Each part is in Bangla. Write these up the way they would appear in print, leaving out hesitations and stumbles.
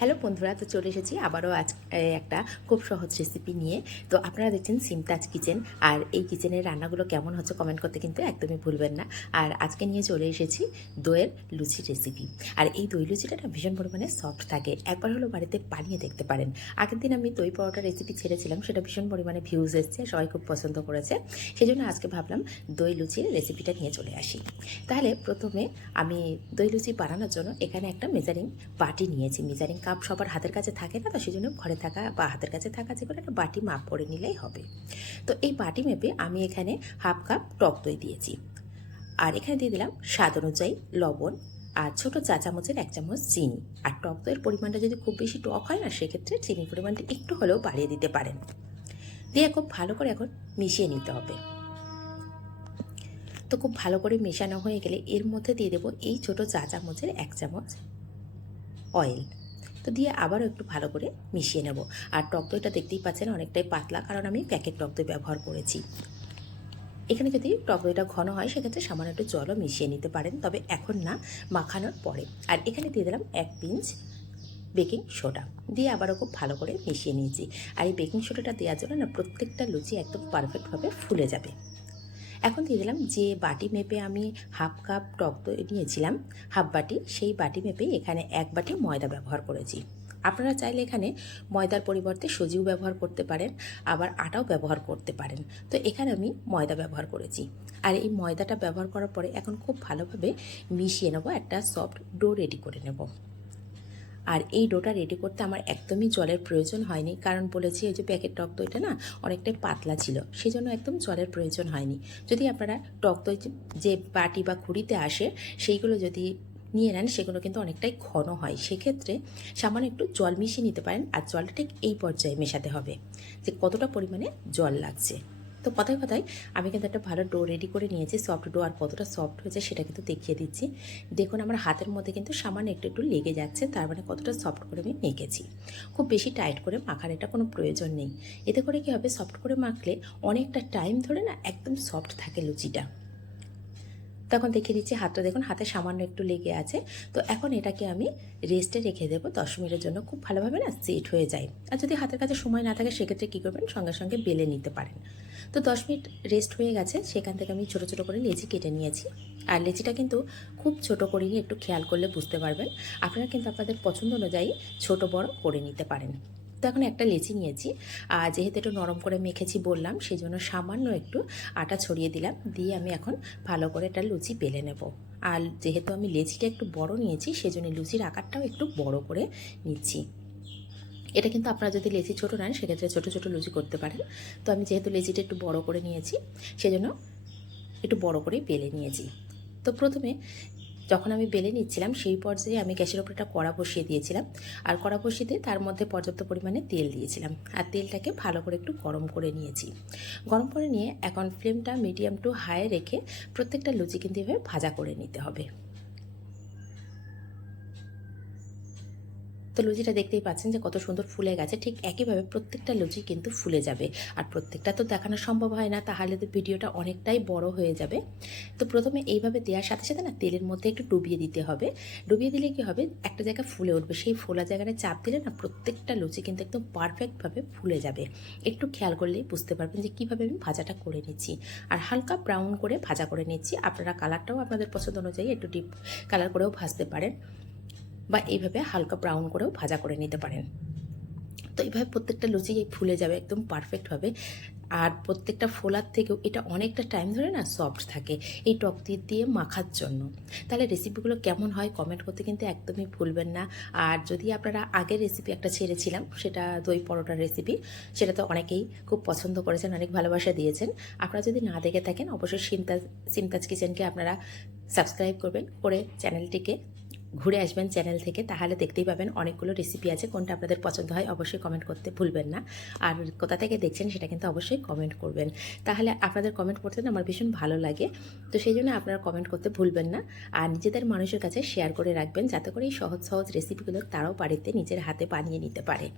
হ্যালো বন্ধুরা, তো চলে এসেছি আবারও আজ একটা খুব সহজ রেসিপি নিয়ে। তো আপনারা দেখছেন সিমতাজ কিচেন। আর এই কিচেনের রান্নাগুলো কেমন হচ্ছে কমেন্ট করতে কিন্তু একদমই ভুলবেন না। আর আজকে নিয়ে চলে এসেছি দইয়ের লুচির রেসিপি। আর এই দই লুচিটা না ভীষণ পরিমাণে সফট থাকে, একবার হলো বাড়িতে বানিয়ে দেখতে পারেন। আগের দিন আমি দই পরোটা রেসিপি ছেড়েছিলাম, সেটা ভীষণ পরিমাণে ভিউজ এসছে, সবাই খুব পছন্দ করেছে। সেই জন্য আজকে ভাবলাম দই লুচির রেসিপিটা নিয়ে চলে আসি। তাহলে প্রথমে আমি দই লুচি বানানোর জন্য এখানে একটা মেজারিং বাটি নিয়েছি। মেজারিং কাপ সবার হাতের কাছে থাকে না, তো সেই জন্য ঘরে থাকা বা হাতের কাছে থাকা যে কোনো একটা বাটি মাপ করে নিলেই হবে। তো এই বাটি মেপে আমি এখানে হাফ কাপ টক দই দিয়েছি, আর এখানে দিয়ে দিলাম স্বাদ অনুযায়ী লবণ, আর ছোটো চা চামচের 1 চামচ চিনি। আর টক দইয়ের পরিমাণটা যদি খুব বেশি টক হয় না, সেক্ষেত্রে চিনির পরিমাণটা একটু হলেও বাড়িয়ে দিতে পারেন। দিয়ে খুব ভালো করে এখন মিশিয়ে নিতে হবে। তো খুব ভালো করে মেশানো হয়ে গেলে এর মধ্যে দিয়ে দেবো এই ছোটো চা চামচের 1 চামচ অয়েল। তো দিয়ে আবারও একটু ভালো করে মিশিয়ে নেব। আর টক দইটা দেখতেই পাচ্ছেন অনেকটাই পাতলা, কারণ আমি প্যাকেট টক দই ব্যবহার করেছি। এখানে যদি টক দইটা ঘন হয় সেক্ষেত্রে সামান্য একটু জলও মিশিয়ে নিতে পারেন, তবে এখন না, মাখানোর পরে। আর এখানে দিয়ে দিলাম 1 পিঞ্চ বেকিং সোডা, দিয়ে আবারও খুব ভালো করে মিশিয়ে নিয়েছি। আর এই বেকিং সোডাটা দেওয়ার জন্য না প্রত্যেকটা লুচি একদম পারফেক্টভাবে ফুলে যাবে। এখন দিয়ে দিলাম যে বাটি মেপে আমি হাফ কাপ টক দই নিয়েছিলাম, হাফ বাটি, সেই বাটি মেপে এখানে 1 বাটি ময়দা ব্যবহার করেছি। আপনারা চাইলে এখানে ময়দার পরিবর্তে সুজিও ব্যবহার করতে পারেন, আবার আটাও ব্যবহার করতে পারেন। তো এখানে আমি ময়দা ব্যবহার করেছি। আর এই ময়দাটা ব্যবহার করার পরে এখন খুব ভালোভাবে মিশিয়ে নেব, একটা সফট ডো রেডি করে নেব। আর এই ডোটা রেডি করতে আমার একদমই জলের প্রয়োজন হয়নি, কারণ বলেছি এই যে প্যাকেট টক দইটা না অনেকটাই পাতলা ছিল, সেই জন্য একদম জলের প্রয়োজন হয়নি। যদি আপনারা টক দই যে বাটি বা খুঁড়িতে আসে সেইগুলো যদি নিয়ে নেন, সেগুলো কিন্তু অনেকটাই ঘন হয়, সেক্ষেত্রে সামান্য একটু জল মিশিয়ে নিতে পারেন। আর জলটা ঠিক এই পর্যায়ে মেশাতে হবে যে কতটা পরিমাণে জল লাগছে। তো কথায় কথায় আমি কিন্তু একটা ভালো ডো রেডি করে নিয়েছি। সফট ডো, আর কতটা সফট হয়েছে সেটা কিন্তু দেখিয়ে দিচ্ছি। দেখুন আমার হাতের মধ্যে কিন্তু সামান্য একটু একটু লেগে যাচ্ছে, তার মানে কতটা সফট করে আমি মেখেছি। খুব বেশি টাইট করে মাখার এটা কোনো প্রয়োজন নেই। এতে করে কী হবে, সফট করে মাখলে অনেকটা টাইম ধরে না একদম সফট থাকে লুচিটা। তখন দেখিয়ে দিচ্ছি, হাতটা দেখুন হাতে সামান্য একটু লেগে আছে। তো এখন এটাকে আমি রেস্টে রেখে দেবো 10 মিনিটের জন্য, খুব ভালোভাবে না সেট হয়ে যায়। আর যদি হাতের কাছে সময় না থাকে সেক্ষেত্রে কী করবেন, সঙ্গে সঙ্গে বেলে নিতে পারেন। তো 10 মিনিট রেস্ট হয়ে গেছে, সেখান থেকে আমি ছোটো ছোটো করে লেচি কেটে নিয়েছি। আর লেচিটা কিন্তু খুব ছোট করিনি, একটু খেয়াল করলে বুঝতে পারবেন। আপনারা কিন্তু আপনাদের পছন্দ অনুযায়ী ছোট বড় করে নিতে পারেন। তো এখন একটা লেচি নিয়েছি, আর যেহেতু একটু নরম করে মেখেছি বললাম, সেই জন্য সামান্য একটু আটা ছড়িয়ে দিলাম, দিয়ে আমি এখন ভালো করে একটা লুচি বেলে নেব। আর যেহেতু আমি লেচিটা একটু বড় নিয়েছি, সেজন্য লুচির আকারটাও একটু বড় করে নিচ্ছি। এটা কিন্তু আপনারা যদি লেচি ছোটো নেন সেক্ষেত্রে ছোটো ছোটো লুচি করতে পারেন। তো আমি যেহেতু লেচিটা একটু বড় করে নিয়েছি, সেজন্য একটু বড় করেই বেলে নিয়েছি। তো প্রথমে যখন আমি বেলে নিচ্ছিলাম সেই পর্যায়ে আমি গ্যাসের ওপর একটা কড়া বসিয়ে দিয়েছিলাম। আর কড়া বসিয়ে দিয়ে তার মধ্যে পর্যাপ্ত পরিমাণে তেল দিয়েছিলাম, আর তেলটাকে ভালো করে একটু গরম করে নিয়েছি। গরম করে নিয়ে এখন ফ্লেমটা মিডিয়াম টু হাই রেখে প্রত্যেকটা লুচি কিন্তু এভাবে ভাজা করে নিতে হবে। তো লুচিটা দেখতেই পাচ্ছেন যে কত সুন্দর ফুলে গেছে, ঠিক একইভাবে প্রত্যেকটা লুচি কিন্তু ফুলে যাবে। আর প্রত্যেকটা তো দেখানো সম্ভব হয় না, তাহলে তো ভিডিওটা অনেকটাই বড় হয়ে যাবে। তো প্রথমে এইভাবে দেওয়ার সাথে সাথে না তেলের মধ্যে একটু ডুবিয়ে দিতে হবে। ডুবিয়ে দিলে কি হবে, একটা জায়গা ফুলে উঠবে, সেই ফোলা জায়গাটা চাপ দিলে না প্রত্যেকটা লুচি কিন্তু একদম পারফেক্টভাবে ফুলে যাবে। একটু খেয়াল করলেই বুঝতে পারবেন যে কীভাবে আমি ভাজাটা করে নিচ্ছি। আর হালকা ব্রাউন করে ভাজা করে নিচ্ছি। আপনারা কালারটাও আপনাদের পছন্দ অনুযায়ী একটু ডিপ কালার করেও ভাজতে পারেন, বা এইভাবে হালকা ব্রাউন করেও ভাজা করে নিতে পারেন। তো এইভাবে প্রত্যেকটা লুচি ফুলে যাবে একদম পারফেক্টভাবে। আর প্রত্যেকটা ফোলার থেকেও এটা অনেকটা টাইম ধরে না সফট থাকে এই টক দিয়ে মাখার জন্য। তাহলে রেসিপিগুলো কেমন হয় কমেন্ট করতে কিন্তু একদমই ভুলবেন না। আর যদি আপনারা আগের রেসিপি একটা ছেড়েছিলাম, সেটা দই পরোটার রেসিপি, সেটা তো অনেকেই খুব পছন্দ করেছেন, অনেক ভালোবাসা দিয়েছেন। আপনারা যদি না দেখে থাকেন অবশ্যই সিমতাজ কিচেনকে আপনারা সাবস্ক্রাইব করবেন, করে চ্যানেলটিকে ঘুরে আসবেন চ্যানেল থেকে, তাহলে দেখতেই পাবেন অনেকগুলো রেসিপি আছে। কোনটা আপনাদের পছন্দ হয় অবশ্যই কমেন্ট করতে ভুলবেন না। আর কোথা থেকে দেখছেন সেটা কিন্তু অবশ্যই কমেন্ট করবেন, তাহলে আপনাদের কমেন্ট পড়তে না আমার ভীষণ ভালো লাগে। তো সেই জন্য আপনারা কমেন্ট করতে ভুলবেন না। আর নিজেদের মানুষের কাছে শেয়ার করে রাখবেন, যাতে করে এই সহজ সহজ রেসিপিগুলো তারাও বাড়িতে নিজের হাতে বানিয়ে নিতে পারে।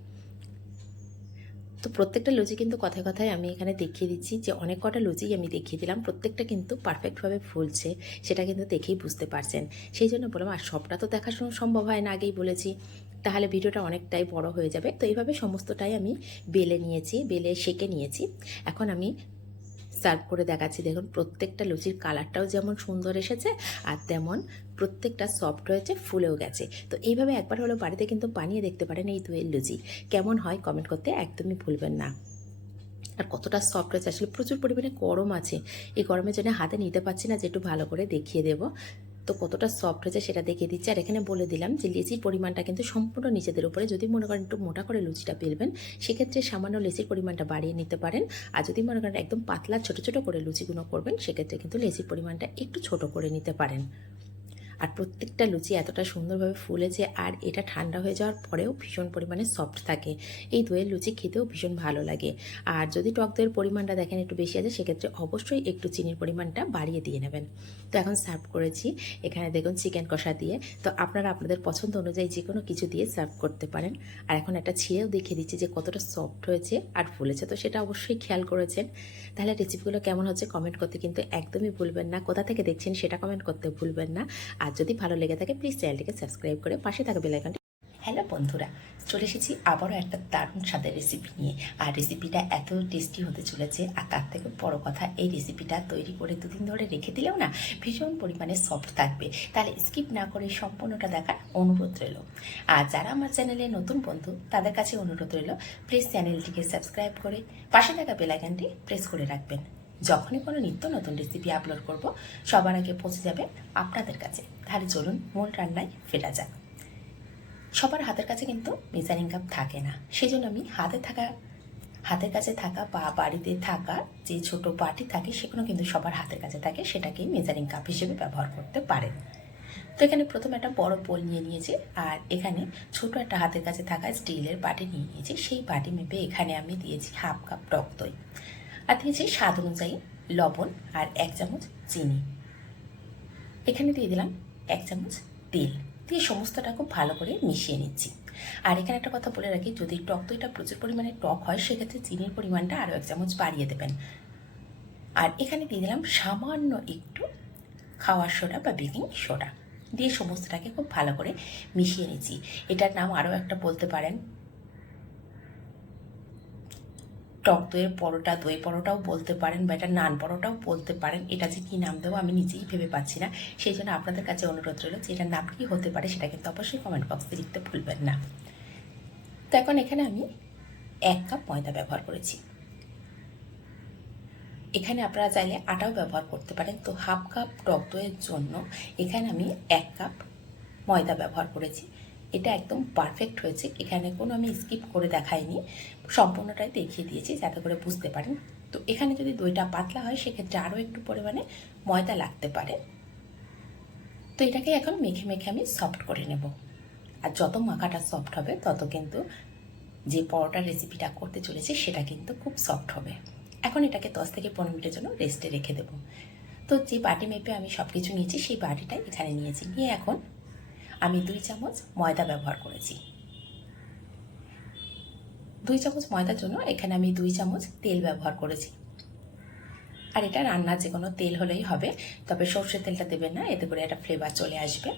তো প্রত্যেকটা লুচি কিন্তু কথায় কথায় আমি এখানে দেখিয়ে দিচ্ছি যে অনেক কটা লুচি আমি দেখিয়ে দিলাম, প্রত্যেকটা কিন্তু পারফেক্টভাবে ফুলছে, সেটা কিন্তু দেখেই বুঝতে পারছেন। সেই জন্য বললাম, আর সবটা তো দেখাশোনা সম্ভব হয় না, আগেই বলেছি। তাহলে ভিডিওটা অনেকটাই বড় হয়ে যাবে। তো এইভাবে সমস্তটাই আমি বেলে নিয়েছি, বেলে সেঁকে নিয়েছি। এখন আমি সার্ভ করে দেখাচ্ছি। দেখুন প্রত্যেকটা লুচির কালারটাও যেমন সুন্দর এসেছে আর তেমন প্রত্যেকটা সফট হয়েছে, ফুলেও গেছে। তো এইভাবে একবার হলেও বাড়িতে কিন্তু বানিয়ে দেখতে পারেন এই দইয়ের লুচি। কেমন হয় কমেন্ট করতে একদমই ভুলবেন না। আর কতটা সফট হয়েছে, আসলে প্রচুর পরিমাণে গরম আছে, এই গরমের জন্য হাতে নিতে পারছি না যে একটু ভালো করে দেখিয়ে দেবো। তো কতটা সফট হয়েছে সেটা দেখিয়ে দিচ্ছি। আর এখানে বলে দিলাম যে লেচির পরিমাণটা কিন্তু সম্পূর্ণ নিজেদের উপরে। যদি মনে করেন একটু মোটা করে লুচিটা বেলবেন, সেক্ষেত্রে সামান্য লেচির পরিমাণটা বাড়িয়ে নিতে পারেন। আর যদি মনে করেন একদম পাতলা ছোটো ছোটো করে লুচিগুলো করবেন, সেক্ষেত্রে কিন্তু লেচির পরিমাণটা একটু ছোট করে নিতে পারেন। আর প্রত্যেকটা লুচি এতটা সুন্দরভাবে ফুলেছে, আর এটা ঠান্ডা হয়ে যাওয়ার পরেও ভীষণ পরিমাণে সফট থাকে। এই দইয়ের লুচি খেতেও ভীষণ ভালো লাগে। আর যদি টক দইয়ের পরিমাণটা দেখেন একটু বেশি আছে, সেক্ষেত্রে অবশ্যই একটু চিনির পরিমাণটা বাড়িয়ে দিয়ে নেবেন। তো এখন সার্ভ করেছি, এখানে দেখুন চিকেন কষা দিয়ে। তো আপনারা আপনাদের পছন্দ অনুযায়ী যে কোনো কিছু দিয়ে সার্ভ করতে পারেন। আর এখন একটা ছিঁড়েও দেখিয়ে দিচ্ছি যে কতটা সফট হয়েছে আর ফুলেছে। তো সেটা অবশ্যই খেয়াল করেছেন। তাহলে রেসিপিগুলো কেমন হচ্ছে কমেন্ট করতে কিন্তু একদমই ভুলবেন না। কোথা থেকে দেখছেন সেটা কমেন্ট করতে ভুলবেন না। আর যদি ভালো লেগে থাকে প্লিজ চ্যানেলটিকে সাবস্ক্রাইব করে পাশে থাকা বেল আইকনটি। হ্যালো বন্ধুরা, চলে এসেছি আবারও একটা দারুণ স্বাদের রেসিপি নিয়ে। আর রেসিপিটা এত টেস্টি হতে চলেছে, আর তার থেকে বড় কথা, এই রেসিপিটা তৈরি করে দুদিন ধরে রেখে দিলেও না ভীষণ পরিমাণে সফট থাকবে। তাহলে স্কিপ না করে সম্পূর্ণটা দেখার অনুরোধ রইল। আর যারা আমার চ্যানেলে নতুন বন্ধু, তাদের কাছে অনুরোধ রইল প্লিজ চ্যানেলটিকে সাবস্ক্রাইব করে পাশে থাকা বেল আইকনটি প্রেস করে রাখবেন। যখনই কোনো নিত্য নতুন রেসিপি আপলোড করব, সবার আগে পৌঁছে যাবে আপনাদের কাছে। তাহলে চলুন মূল রান্নায় ফেরা যাক। সবার হাতের কাছে কিন্তু মেজারিং কাপ থাকে না, সেজন্য আমি হাতের কাছে থাকা বা বাড়িতে থাকা যে ছোট বাটি থাকে, সেগুলো কিন্তু সবার হাতের কাছে থাকে, সেটাকে মেজারিং কাপ হিসেবে ব্যবহার করতে পারেন। তো এখানে প্রথমে একটা বড় বোল নিয়ে নিয়েছি, আর এখানে ছোট একটা হাতের কাছে থাকা স্টিলের বাটি নিয়ে নিয়েছি। সেই বাটি মেপে এখানে আমি দিয়েছি হাফ কাপ টক দই, আর দিয়েছি স্বাদ অনুযায়ী লবণ, আর 1 চামচ চিনি। এখানে দিয়ে দিলাম 1 চামচ তেল, দিয়ে সমস্তটা খুব ভালো করে মিশিয়ে নিচ্ছি। আর এখানে একটা কথা বলে রাখি, যদি টক দইটা প্রচুর পরিমাণে টক হয়, সেক্ষেত্রে চিনির পরিমাণটা আরও 1 চামচ বাড়িয়ে দেবেন। আর এখানে দিয়ে দিলাম সামান্য একটু খাওয়ার সোডা বা বেকিং সোডা, দিয়ে সমস্তটাকে খুব ভালো করে মিশিয়ে নিচ্ছি। এটার নাম আরও একটা বলতে পারেন টক দইয়ের পরোটা, দই পরোটাও বলতে পারেন, বা এটা নান পরোটাও বলতে পারেন। এটা যে কী নাম দেবো আমি নিজেই ভেবে পাচ্ছি না, সেই জন্য আপনাদের কাছে অনুরোধ রইল যে এটার নাম কী হতে পারে সেটা কিন্তু অবশ্যই কমেন্ট বক্সে লিখতে ভুলবেন না। তো এখন এখানে আমি 1 কাপ ময়দা ব্যবহার করেছি। এখানে আপনারা চাইলে আটাও ব্যবহার করতে পারেন। তো হাফ কাপ টক দইয়ের জন্য এখানে আমি 1 কাপ ময়দা ব্যবহার করেছি। এটা একদম পারফেক্ট হয়েছে, এখানে কোনো আমি স্কিপ করে দেখাইনি, সম্পূর্ণটাই দেখিয়ে দিয়েছি যাতে করে বুঝতে পারেন। তো এখানে যদি দইটা পাতলা হয়, সেক্ষেত্রে আরও একটু পরিমাণে ময়দা লাগতে পারে। তো এটাকে এখন মেখে মেখে আমি সফট করে নেব। আর যত মাখাটা সফট হবে, তত কিন্তু যে পরোটার রেসিপিটা করতে চলেছি সেটা কিন্তু খুব সফট হবে। এখন এটাকে 10 থেকে 15 মিনিটের জন্য রেস্টে রেখে দেবো। তো যে বাটি মেপে আমি সব কিছু নিয়েছি, সেই বাটিটাই এখানে নিয়েছি। নিয়ে এখন আমি 2 চামচ ময়দা ব্যবহার করেছি। 2 চামচ ময়দার জন্য এখানে আমি 2 চামচ তেল ব্যবহার করেছি। আর এটা রান্নার যে কোনো তেল হলেই হবে, তবে সর্ষের তেলটা দেবেন না, এতে করে একটা ফ্লেভার চলে আসবে।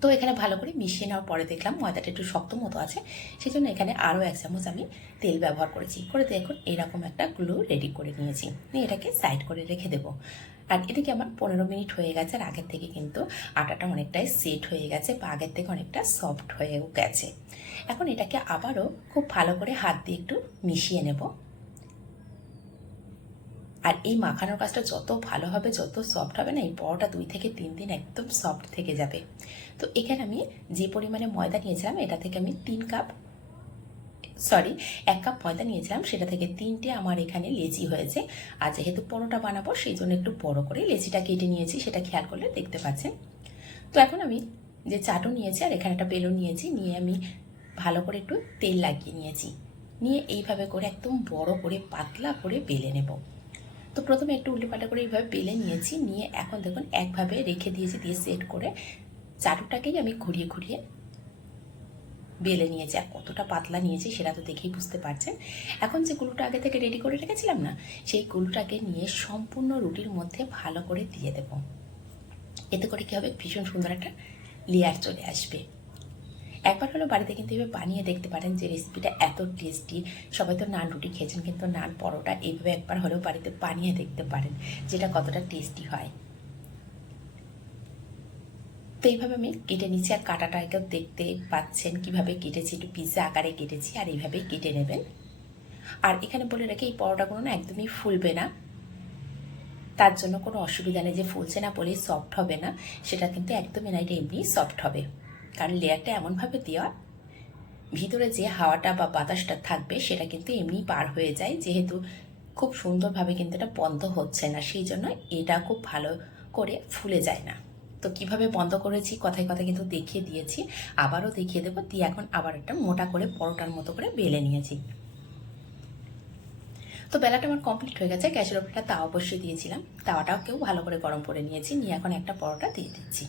তো এখানে ভালো করে মিশিয়ে নেওয়ার পরে দেখলাম ময়দাটা একটু শক্ত মতো আছে, সেই জন্য এখানে আরও 1 চামচ আমি তেল ব্যবহার করেছি। করে দেখুন এরকম একটা গ্লু রেডি করে নিয়েছি, নিয়ে এটাকে সাইড করে রেখে দেবো। আর এদিকে আমার 15 মিনিট হয়ে গেছে, আর আগের থেকে কিন্তু আটাটা অনেকটাই সেট হয়ে গেছে, বা আগের থেকে অনেকটা সফট হয়েও গেছে। এখন এটাকে আবারও খুব ভালো করে হাত দিয়ে একটু মিশিয়ে নেব। আর এই মাখানোর কাজটা যত ভালো হবে, যত সফট হবে না, এই পরোটা 2 থেকে 3 দিন একদম সফট থেকে যাবে। তো এখানে আমি যে পরিমাণে ময়দা নিয়েছিলাম, এটা থেকে আমি 1 কাপ ময়দা নিয়েছিলাম, সেটা থেকে 3টে আমার এখানে লেচি হয়েছে। আর যেহেতু পরোটা বানাবো, সেই জন্য একটু বড় করে লেচিটা কেটে নিয়েছি, সেটা খেয়াল করলে দেখতে পাচ্ছেন। তো এখন আমি যে চাটু নিয়েছি, আর এখানে একটা বেলুন নিয়েছি, নিয়ে আমি ভালো করে একটু তেল লাগিয়ে নিয়েছি। নিয়ে এইভাবে করে একদম বড় করে পাতলা করে বেলে নেব। তো প্রথমে একটু উল্টোপাল্টা করে এইভাবে বেলে নিয়েছি, নিয়ে এখন দেখুন একভাবে রেখে দিয়েছি, দিয়ে সেট করে চাটুটাকেই আমি ঘুরিয়ে ঘুরিয়ে বেলে নিয়েছি। আর কতটা পাতলা নিয়েছি সেটা তো দেখেই বুঝতে পারছেন। এখন যে গুলোটা আগে থেকে রেডি করে রেখেছিলাম না, সেই গুলোটাকে নিয়ে সম্পূর্ণ রুটির মধ্যে ভালো করে দিয়ে দেব। এতে করে কী হবে, ভীষণ সুন্দর একটা লেয়ার চলে আসবে। একবার হলো বাড়িতে কিন্তু এভাবে বানিয়ে দেখতে পারেন যে রেসিপিটা এত টেস্টি। সবাই তো নান রুটি খেয়েছেন, কিন্তু নান পরোটা এইভাবে একবার হলেও বাড়িতে বানিয়ে দেখতে পারেন যেটা কতটা টেস্টি হয়। তো এইভাবে আমি কেটে নিচ্ছি, আর কাটাটাকেও দেখতে পাচ্ছেন কিভাবে কেটেছি, একটু পিৎজা আকারে কেটেছি, আর এইভাবেই কেটে নেবেন। আর এখানে বলে রাখি এই পরোটাগুলো না একদমই ফুলবে না, তার জন্য কোনো অসুবিধা নেই যে ফুলছে না বলেই সফট হবে না, সেটা কিন্তু একদমই না, এটা এমনি সফট হবে। কারণ লেয়ারটা এমনভাবে দেওয়া, ভিতরে যে হাওয়াটা বা বাতাসটা থাকবে সেটা কিন্তু এমনি পার হয়ে যায়, যেহেতু খুব সুন্দরভাবে কিন্তু এটা বন্ধ হচ্ছে না, সেই জন্য এটা খুব ভালো করে ফুলে যায় না। তো কিভাবে বন্ধ করেছি কথায় কথায় কিন্তু দেখিয়ে দিয়েছি, আবারও দেখিয়ে দেবো। দিয়ে এখন আবার একটা মোটা করে পরোটার মতো করে বেলে নিয়েছি। তো বেলাটা আমার কমপ্লিট হয়ে গেছে। গ্যাসের ওপর একটা তাওয়া বসিয়ে দিয়েছিলাম, তাওয়াটাকেও ভালো করে গরম করে নিয়েছি। নিয়ে এখন একটা পরোটা দিয়ে দিচ্ছি।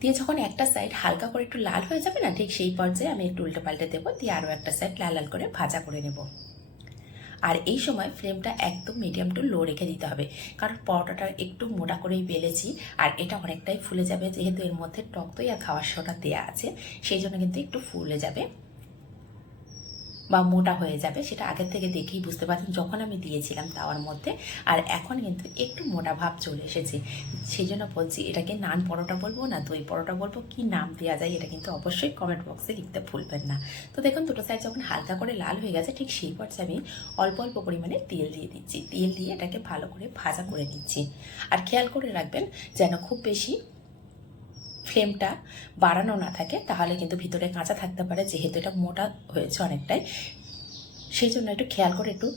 দিয়ে যখন একটা সাইড হালকা করে একটু লাল হয়ে যাবে না, ঠিক সেই পর্যায়ে আমি একটু উল্টো পাল্টে দেবো, দিয়ে আরও একটা সাইড লাল লাল করে ভাজা করে নেব। আর এই সময় ফ্লেমটা একদম মিডিয়াম টু লো রেখে দিতে হবে, কারণ পরোটাটা একটু মোটা করেই বেলেছি, আর এটা অনেকটাই ফুলে যাবে, যেহেতু এর মধ্যে টক দই আর খাওয়ার সোডা দেওয়া আছে, সেই জন্য কিন্তু একটু ফুলে যাবে বা মোটা হয়ে যাবে। সেটা আগের থেকে দেখেই বুঝতে পারছেন যখন আমি দিয়েছিলাম তাওয়ার মধ্যে, আর এখন কিন্তু একটু মোটা ভাব চলে এসেছে। সেই জন্য বলছি এটাকে নান পরোটা বলবো না দই পরোটা বলবো, কি নাম দেওয়া যায় এটা কিন্তু অবশ্যই কমেন্ট বক্সে লিখতে ভুলবেন না। তো দেখুন দুটো সাইড যখন হালকা করে লাল হয়ে গেছে, ঠিক সেই পর্যায়ে আমি অল্প অল্প পরিমাণে তেল দিয়ে দিচ্ছি। তেল দিয়ে এটাকে ভালো করে ভাজা করে নিচ্ছি। আর খেয়াল করে রাখবেন যেন খুব বেশি ফ্লেমটা বাড়ানো না থাকে, তাহলে কিন্তু ভিতরে কাঁচা থাকতে পারে, যেহেতু এটা মোটা হয়েছে অনেকটাই, সেই জন্য একটু খেয়াল করে একটু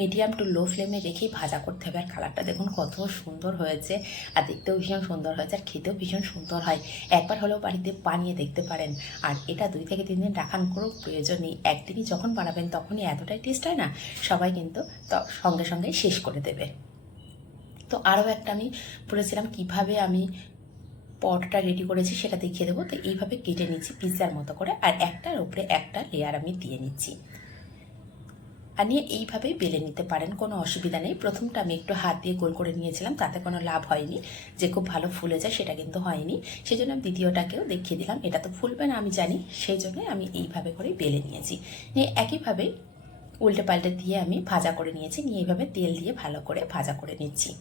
মিডিয়াম টু লো ফ্লেমে রেখেই ভাজা করতে হবে। আর কালারটা দেখুন কত সুন্দর হয়েছে, আর দেখতেও ভীষণ সুন্দর হয়েছে, আর খেতেও ভীষণ সুন্দর হয়। একবার হলেও বাড়িতে বানিয়ে দেখতে পারেন। আর এটা 2 থেকে 3 দিন রাখার কোনো প্রয়োজন নেই, একদিনই যখন বানাবেন তখনই এতটাই টেস্ট হয় না, সবাই কিন্তু সঙ্গে সঙ্গে শেষ করে দেবে। তো আরও একটা আমি বলেছিলাম কিভাবে আমি পরোটাটা রেডি করেছি সেটা দেখিয়ে দেবো। তো এইভাবে কেটে নিচ্ছি পিৎজার মতো করে, আর একটার উপরে একটা লেয়ার আমি দিয়ে নিচ্ছি, আর নিয়ে এইভাবেই বেলে নিতে পারেন, কোনো অসুবিধা নেই। প্রথমটা আমি একটু হাত দিয়ে গোল করে নিয়েছিলাম, তাতে কোনো লাভ হয়নি, যে খুব ভালো ফুলে যায় সেটা কিন্তু হয়নি। সেই জন্য আমি দ্বিতীয়টাকেও দেখিয়ে দিলাম, এটা তো ফুলবে না আমি জানি, সেই জন্যই আমি এইভাবে করে বেলে নিয়েছি। নিয়ে একইভাবে উল্টে পাল্টে দিয়ে আমি ভাজা করে নিয়েছি। নিয়ে এইভাবে তেল দিয়ে ভালো করে ভাজা করে নিচ্ছি।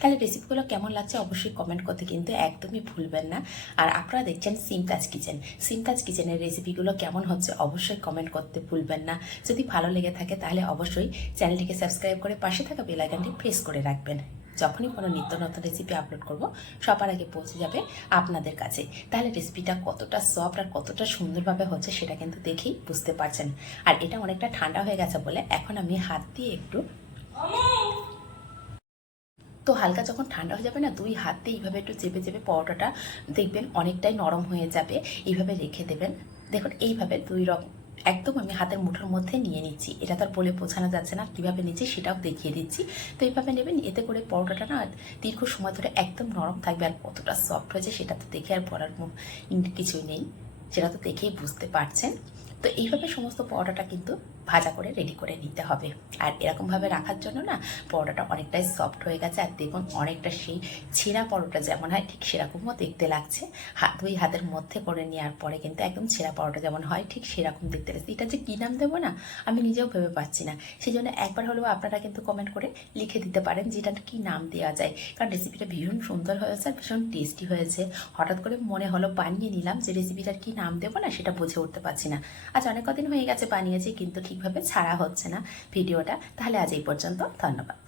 তাহলে রেসিপিগুলো কেমন লাগছে অবশ্যই কমেন্ট করতে কিন্তু একদমই ভুলবেন না। আর আপনারা দেখছেন সিমতাজ কিচেন। সিমতাজ কিচেনের রেসিপিগুলো কেমন হচ্ছে অবশ্যই কমেন্ট করতে ভুলবেন না। যদি ভালো লেগে থাকে তাহলে অবশ্যই চ্যানেলটিকে সাবস্ক্রাইব করে পাশে থাকা বেল আইকনটি প্রেস করে রাখবেন। যখনই কোনো নিত্য নতুন রেসিপি আপলোড করব সবার আগে পৌঁছে যাবে আপনাদের কাছে। তাহলে রেসিপিটা কতটা সফট আর কতটা সুন্দরভাবে হচ্ছে সেটা কিন্তু দেখেই বুঝতে পারছেন। আর এটা অনেকটা ঠান্ডা হয়ে গেছে বলে এখন আমি হাত দিয়ে একটু, তো হালকা যখন ঠান্ডা হয়ে যাবে না, 2 হাত দিয়ে এইভাবে একটু চেপে চেপে পরোটাটা দেখবেন অনেকটাই নরম হয়ে যাবে। এইভাবে রেখে দেবেন। দেখুন এইভাবে 2 রকম একদম আমি হাতের মুঠোর মধ্যে নিয়ে নিচ্ছি। এটা তো আর বলে বোঝানো যাচ্ছে না, কীভাবে নিচ্ছি সেটাও দেখিয়ে দিচ্ছি। তো এইভাবে নেবেন, এতে করে পরোটাটা না দীর্ঘ সময় ধরে একদম নরম থাকবে। আর কতটা সফট হয়েছে সেটা তো দেখে আর বলার কিছুই নেই, সেটা তো দেখেই বুঝতে পারছেন। তো এইভাবে সমস্ত পরোটাটা কিন্তু ভাজা করে রেডি করে নিতে হবে। আর এরকমভাবে রাখার জন্য না পরোটাটা অনেকটাই সফট হয়ে গেছে। আর দেখুন অনেকটা সেই ছেঁড়া পরোটা যেমন হয় ঠিক সেরকমও দেখতে লাগছে। 2 হাতের মধ্যে করে নেওয়ার পরে কিন্তু একদম ছেঁড়া পরোটা যেমন হয় ঠিক সেরকম দেখতে লাগছে। এটা যে কী নাম দেবো না আমি নিজেও ভেবে পাচ্ছি না। সেই জন্য একবার হলেও আপনারা কিন্তু কমেন্ট করে লিখে দিতে পারেন যে এটার কী নাম দেওয়া যায়। কারণ রেসিপিটা ভীষণ সুন্দর হয়েছে আর ভীষণ টেস্টি হয়েছে। হঠাৎ করে মনে হলো বানিয়ে নিলাম, যে রেসিপিটার কী নাম দেবো না সেটা বুঝে উঠতে পারছি না। আজ অনেক কদিন হয়ে গেছে বানিয়েছি, কিন্তু ঠিকভাবে ছাড়া হচ্ছে না ভিডিওটা। তাহলে আজ এই পর্যন্ত, ধন্যবাদ।